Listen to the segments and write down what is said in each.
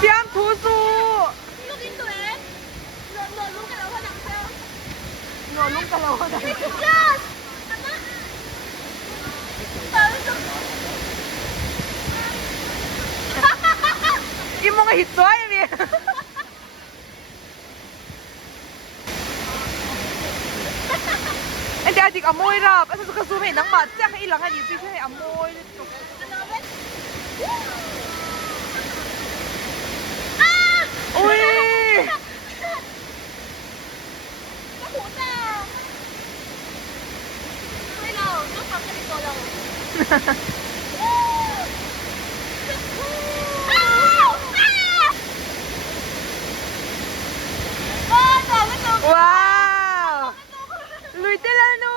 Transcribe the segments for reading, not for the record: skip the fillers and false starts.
Siang puso! Nolong kalau ada. Imo nga hitoy mi. Hindi adik amoy rap. Asa suka sumay nang matya ka ilangan yung pisa ay amoy nito. Uy! Wow! Luite lang no!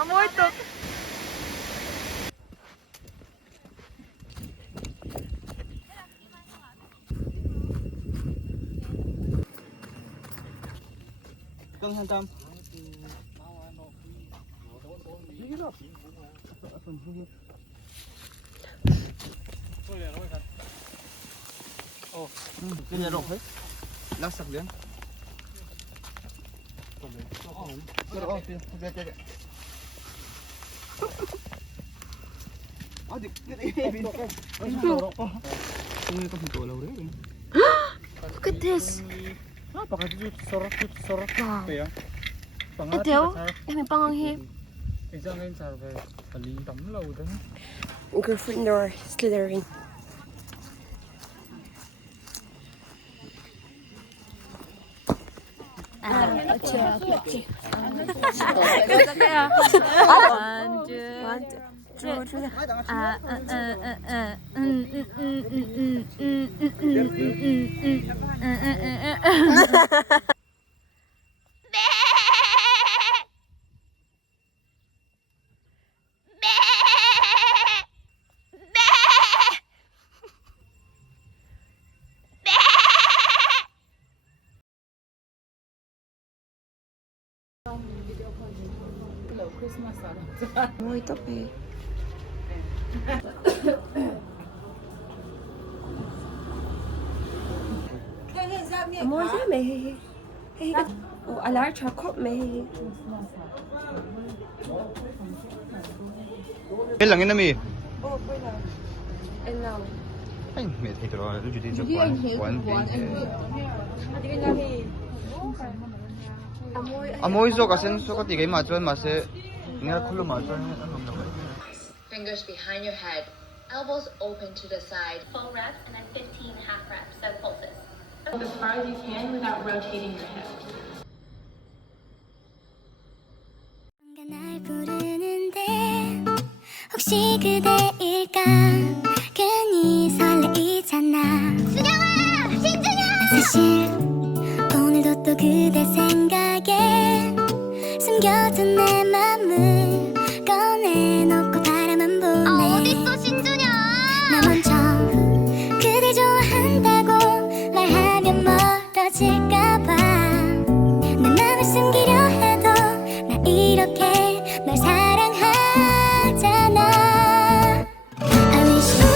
Amoy to! Cưng hàng trăm. Cái nhà rộng hết. Lắc sặc liền. Look at this. Ito, may panganghi. Gryffindor, Slytherin. Mo ito pa eh. Mo ito may oh alar chakop may. Cái na mi. Oh, pwede. And now. Ay, may take ro. Lu judi jok one thing. Amoy zo kasen so ka tigay ma chon ma se nga khulu ma chon anom na. Fingers behind your head, elbows open to the side. 12 reps and then 15 half reps, so pulses. As far as you can without rotating your hips. 날 부르는데 혹시 그대일까 괜히 설레이잖아 준영아! 신준영! 사실 오늘도 또 그대 생각에 숨겨둔 내 맘을 꺼내놓고 바라만 보네 어딨어 신준영 나 먼저 그댈 좋아한다고 말하면 멀어질까봐 내 맘을 숨기려 해도 나 이렇게 널 사랑하잖아 I wish you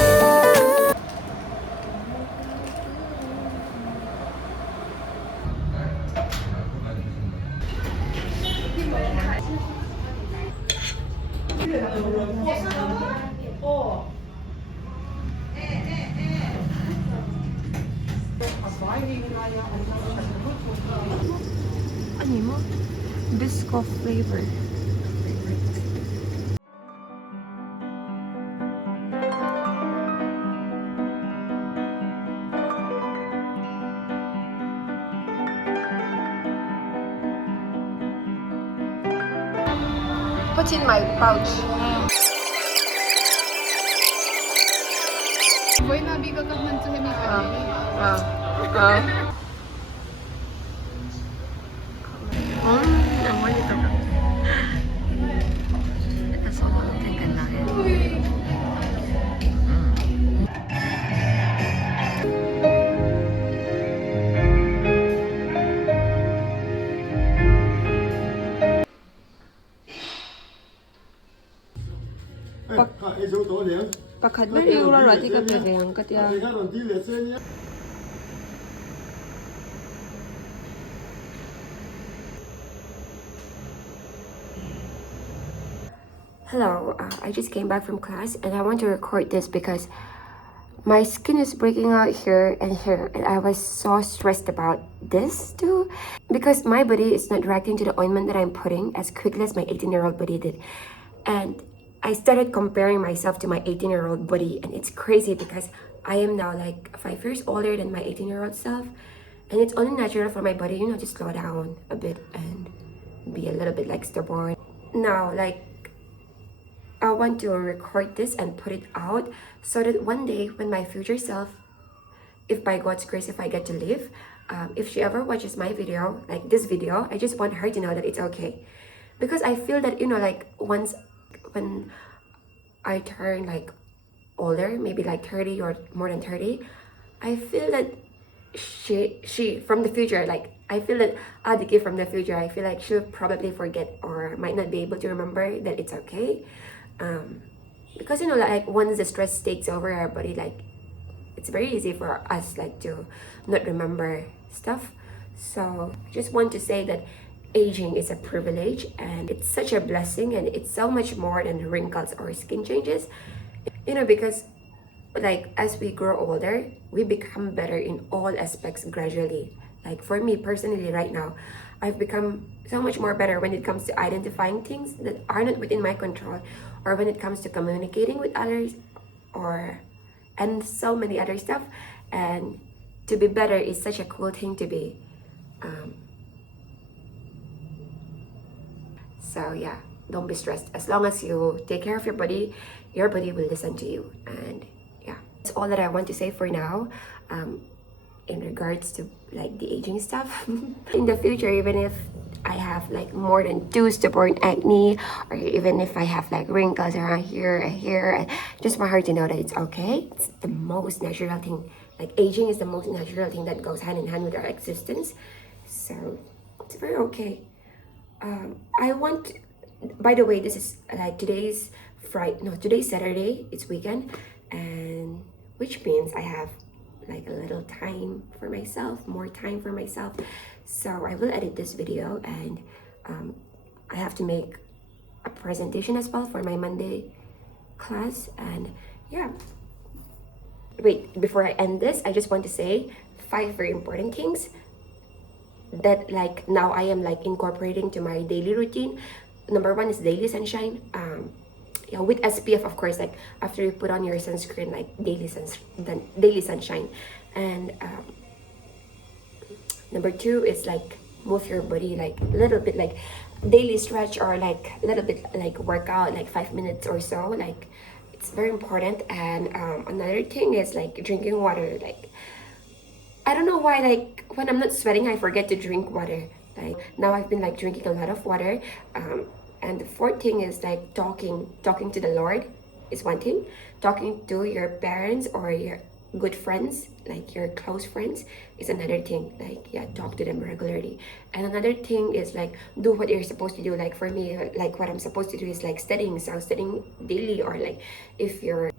Ano mo? Biscoff flavor. Put in my pouch. Boy, nabigo ka man sa heming. Naman ito. Ito sobrang tingkan na rin. Pakhat ba rin ulan rati ka pwedeng ka tiya. Hello, I just came back from class and I want to record this because my skin is breaking out here and here, and I was so stressed about this too because my body is not reacting to the ointment that I'm putting as quickly as my 18-year-old body did. And I started comparing myself to my 18-year-old body, and it's crazy because I am now like 5 years older than my 18-year-old self, and it's only natural for my body, you know, to slow down a bit and be a little bit like stubborn. Now, like, I want to record this and put it out so that one day when my future self, if by God's grace, if I get to live, if she ever watches my video, like this video, I just want her to know that it's okay. Because I feel that, you know, like once when I turn like older, maybe like 30 or more than 30, I feel that she from the future, like I feel that Adiki from the future, I feel like she'll probably forget or might not be able to remember that it's okay. Because, you know, like once the stress takes over our body, like it's very easy for us like to not remember stuff. So just want to say that aging is a privilege and it's such a blessing, and it's so much more than wrinkles or skin changes, you know, because like as we grow older, we become better in all aspects gradually. Like for me personally right now, I've become so much more better when it comes to identifying things that are not within my control, or when it comes to communicating with others, and so many other stuff. And to be better is such a cool thing to be. So yeah, don't be stressed. As long as you take care of your body will listen to you. And yeah, that's all that I want to say for now. In regards to like the aging stuff. In the future, even if I have like more than 2 stubborn acne, or even if I have like wrinkles around here and here, I just want her to know that it's okay. It's the most natural thing. Like aging is the most natural thing that goes hand in hand with our existence. So it's very okay. I want, by the way, this is like today's Saturday, it's weekend, and which means I have like a little time for myself, more time for myself. So I will edit this video, and I have to make a presentation as well for my Monday class. And yeah, wait, before I end this, I just want to say 5 very important things that like now I am like incorporating to my daily routine. Number 1 is daily sunshine. Yeah, with SPF, of course, like after you put on your sunscreen, like daily sunshine. And number 2 is like move your body like a little bit, like daily stretch, or like a little bit like workout, like 5 minutes or so. Like it's very important. And another thing is like drinking water. Like I don't know why, like when I'm not sweating, I forget to drink water. Like now I've been like drinking a lot of water. And the 4th thing is like talking to the Lord is one thing. Talking to your parents or your good friends, like your close friends, is another thing. Like yeah, talk to them regularly. And another thing is like do what you're supposed to do. Like for me, like what I'm supposed to do is like studying. So studying daily, or like if you're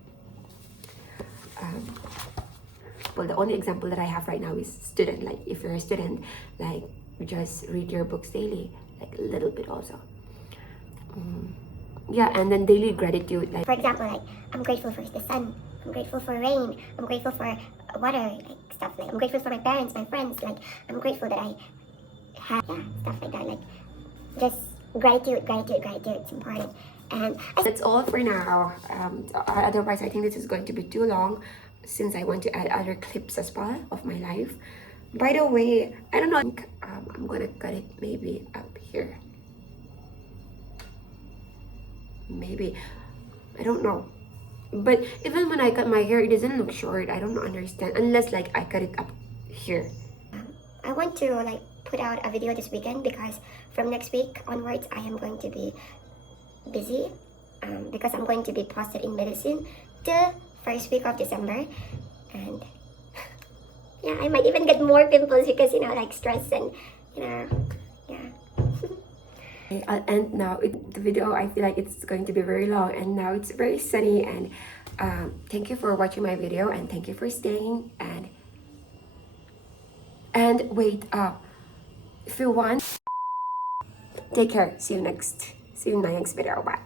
well, the only example that I have right now is student. Like if you're a student, like just read your books daily, like a little bit also. Yeah, and then daily gratitude. Like For example, like I'm grateful for the sun, I'm grateful for rain, I'm grateful for water, like stuff like I'm grateful for my parents, my friends, like I'm grateful that I have, yeah, stuff like that. Like just gratitude, it's important. And that's all for now. Otherwise I think this is going to be too long, since I want to add other clips as well of my life. By the way, I don't know, I'm gonna cut it maybe up here. Maybe, I don't know. But even when I cut my hair, it doesn't look short. I don't understand, unless like I cut it up here. I want to like put out a video this weekend because from next week onwards I am going to be busy because I'm going to be posted in medicine the first week of December. And yeah, I might even get more pimples because, you know, like stress and, you know, yeah. I'll end now. The video, I feel like it's going to be very long, and now it's very sunny. And thank you for watching my video, and thank you for staying. And wait, if you want, take care. See you in the next video. Bye.